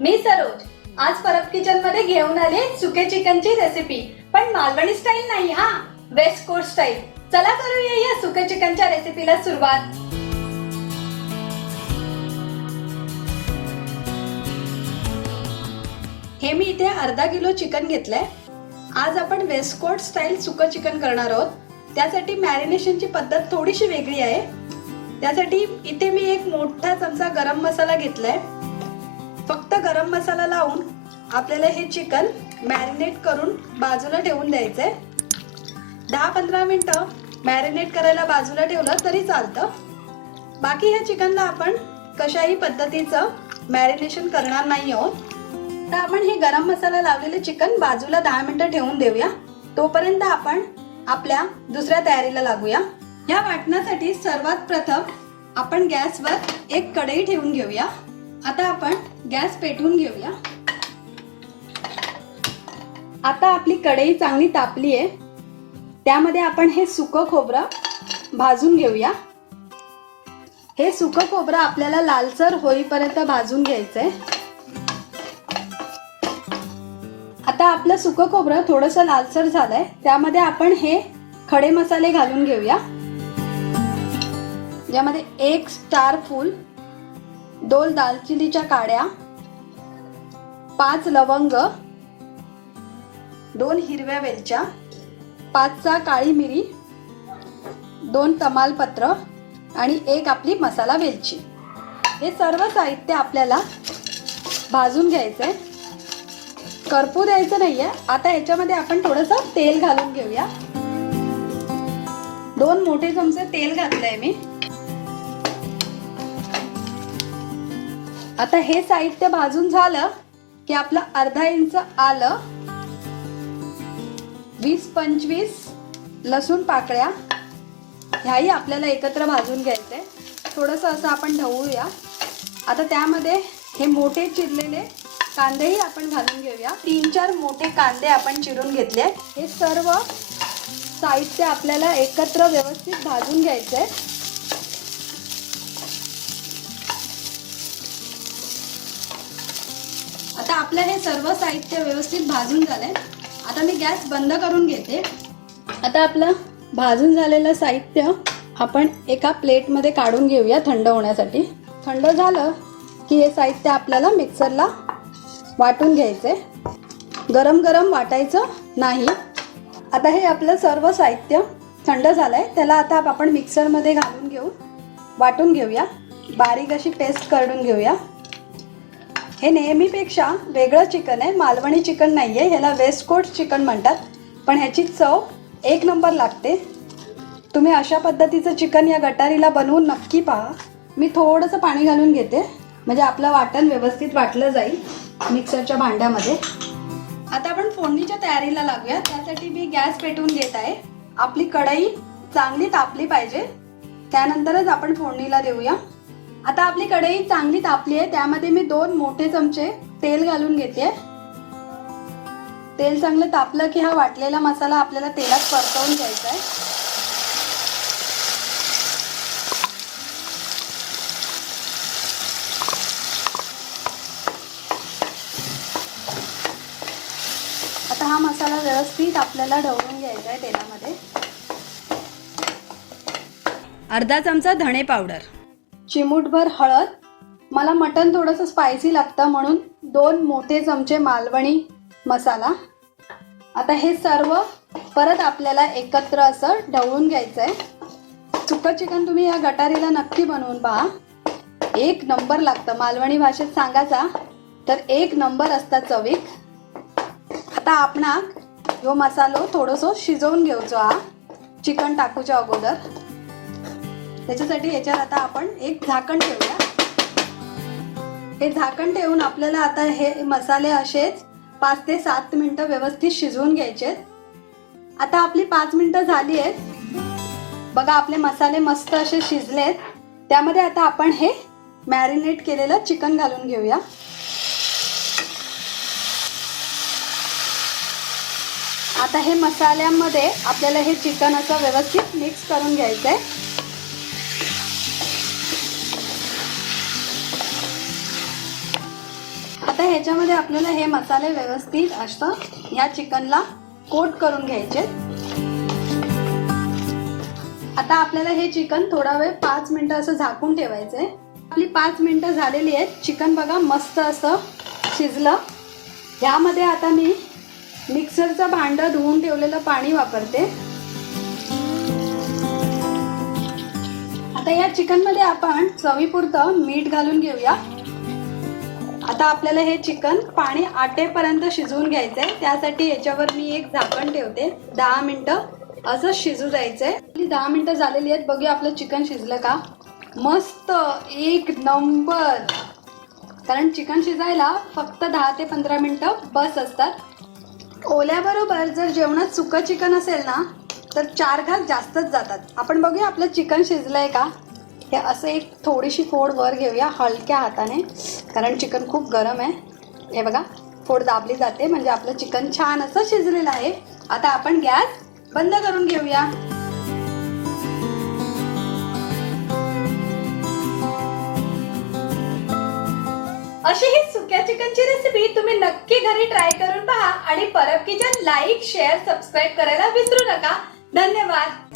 मी सरोज. आज परब किचन मध्ये घेऊन आले सुके चिकनची रेसिपी, पण मालवणी स्टाईल नाही हा, वेस्ट कोस्ट स्टाईल. चला करूया या सुके चिकनच्या रेसिपीला सुरुवात. हे मी इथे अर्धा किलो चिकन घेतलंय. आज आपण वेस्ट कोस्ट स्टाईल सुकं चिकन करणार आहोत. त्यासाठी मॅरिनेशनची पद्धत थोडीशी वेगळी आहे. त्यासाठी इथे मी एक मोठा चमचा गरम मसाला घेतलाय. फक्त गरम मसाला लावून आपल्याला हे चिकन मॅरिनेट करून बाजूला ठेवून द्यायचंय. 10-15 मिनिटं मॅरिनेट करायला बाजूला ठेवलं तरी चालतं. बाकी ह्या चिकनला आपण कशाही पद्धतीचं मॅरिनेशन करणार नाही आहोत. तर आपण हे गरम मसाला लावलेले चिकन बाजूला 10 मिनिटं ठेवून देऊया. तोपर्यंत आपण आपल्या दुसऱ्या तयारीला लागूया. या वाटणासाठी सर्वात प्रथम आपण गॅसवर एक कढई ठेवून घेऊया. आता आपण गॅस पेटवून घेऊया. आता आपली कढई चांगली तापली आहे. त्यामध्ये आपण हे सुकं खोबरं भाजून घेऊया. हे सुकं खोबरं आपल्याला लालसर होईपर्यंत भाजून घ्यायचंय. आता आपलं सुकं खोबरं थोडंसं लालसर झालंय. त्यामध्ये आपण हे खडे मसाले घालून घेऊया. ज्यामध्ये 1 स्टार फूल, 2 दालचिनीच्या काड्या, 5 लवंग, 2 हिरव्या वेलच्या, 5 काळी मिरी, 2 तमालपत्र आणि 1 आपली मसाला वेलची. हे सर्व साहित्य आपल्याला भाजून घ्यायचंय. करपू द्यायचं नाहीये. आता याच्यामध्ये आपण थोडंसं तेल घालून घेऊया. 2 मोठे चमचे तेल घातलंय मी. आता हे साहित्य भाजून झालं की आपलं अर्धा इंच आलं, 20-25 लसूण पाकळ्या ह्याही आपल्याला एकत्र भाजून घ्यायचंय. थोडंसं असं आपण ढवळूया. आता त्यामध्ये हे मोठे चिरलेले कांदेही आपण घालून घेऊया. 3-4 मोठे कांदे आपण चिरून घेतले. हे सर्व साहित्य आपल्याला एकत्र व्यवस्थित भाजून घ्यायचंय. आता आपलं हे सर्व साहित्य व्यवस्थित भाजून झालंय. आता मी गॅस बंद करून घेते. आता आपलं भाजून झालेलं साहित्य आपण एका प्लेटमध्ये काढून घेऊया थंड होण्यासाठी. थंड झालं की हे साहित्य आपल्याला मिक्सरला वाटून घ्यायचंय. गरम गरम वाटायचं नाही. आता हे आपलं सर्व साहित्य थंड झालंय. त्याला आता आपण मिक्सरमध्ये घालून घेऊन वाटून घेऊया. बारीक अशी पेस्ट करून घेऊया. हे नेहमीपेक्षा वेगळं चिकन आहे. मालवणी चिकन नाही आहे. ह्याला वेस्ट कोस्ट चिकन म्हणतात. पण ह्याची चव 1 नंबर लागते. तुम्ही अशा पद्धतीचं चिकन या गटारीला बनवून नक्की पहा. मी थोडंसं पाणी घालून घेते म्हणजे आपलं वाटण व्यवस्थित वाटलं जाईल मिक्सरच्या भांड्यामध्ये. आता आपण फोडणीच्या तयारीला लागूया. त्यासाठी मी गॅस पेटवून घेत आहे. आपली कढई चांगली तापली पाहिजे. त्यानंतरच आपण फोडणीला देऊया. आता आपली कढई चांगली तापली आहे. त्यामध्ये मी 2 मोठे चमचे तेल घालून घेते. तेल चांगलं तापलं की हा वाटलेला मसाला आपल्याला तेलात परतवून घ्यायचा आहे. आता हा मसाला व्यवस्थित आपल्याला ढवळून घ्यायचा आहे तेलामध्ये. अर्धा चमचा धणे पावडर, चिमूटभर हळद. मला मटण थोडंसं स्पायसी लागतं म्हणून 2 मोठे चमचे मालवणी मसाला. आता हे सर्व परत आपल्याला एकत्र असं ढवळून घ्यायचं आहे. सुकं चिकन तुम्ही या गटारीला नक्की बनवून पहा. 1 नंबर लागतं. मालवणी भाषेत सांगायचा तर 1 नंबर असतात चवीक. आता आपण ह्यो मसालो थोडंसं शिजवून घेऊचो हा चिकन टाकूच्या अगोदर. त्याच्यासाठी याच्यावर आता आपण एक झाकण ठेवूया. हे झाकण ठेवून आपल्याला आता हे मसाले असेच 5 ते 7 मिनिटं व्यवस्थित शिजवून घ्यायचे. आता आपली 5 मिनिटं झाली आहेत. बघा आपले मसाले मस्त असे शिजलेत. त्यामध्ये आता आपण हे मॅरिनेट केलेलं चिकन घालून घेऊया. आता हे मसाल्यामध्ये आपल्याला हे चिकन असं व्यवस्थित मिक्स करून घ्यायचंय. आता ह्याच्यामध्ये आपल्याला हे मसाले व्यवस्थित असं ह्या चिकनला कोट करून घ्यायचे. आता आपल्याला हे चिकन थोडा वेळ 5 मिनिटं असं झाकून ठेवायचंय. आपली 5 मिनिटं झालेली आहेत. चिकन बघा मस्त असं शिजलं. ह्यामध्ये आता मी मिक्सरचं भांडं धुवून ठेवलेलं पाणी वापरते. आता या चिकनमध्ये आपण चवीपुरतं मीठ घालून घेऊया. आता आपल्याला हे चिकन पाणी आटेपर्यंत शिजवून घ्यायचंय. त्यासाठी याच्यावर मी एक झाकण ठेवते. 10 मिनिटं असं शिजू द्यायचंय. 10 मिनिटं झालेली आहेत. बघूया आपलं चिकन शिजलं का. मस्त एक नंबर. कारण चिकन शिजायला फक्त 10 ते 15 मिनिटं बस असतात. ओल्याबरोबर जर जेवणात सुकं चिकन असेल ना तर 4 घास जास्तच जातात. आपण बघूया आपलं चिकन शिजलंय का. हे असं एक थोडीशी फोड वर घेऊया हलक्या हाताने, कारण चिकन खूप गरम आहे. हे बघा फोड दाबली जाते म्हणजे आपलं चिकन छान असं शिजलेलं आहे. आता आपण गॅस बंद करून घेऊया. अशी ही सुक्या चिकनची रेसिपी तुम्ही नक्की घरी ट्राय करून पहा आणि Parab kitchen like, share, subscribe करायला विसरू नका. धन्यवाद.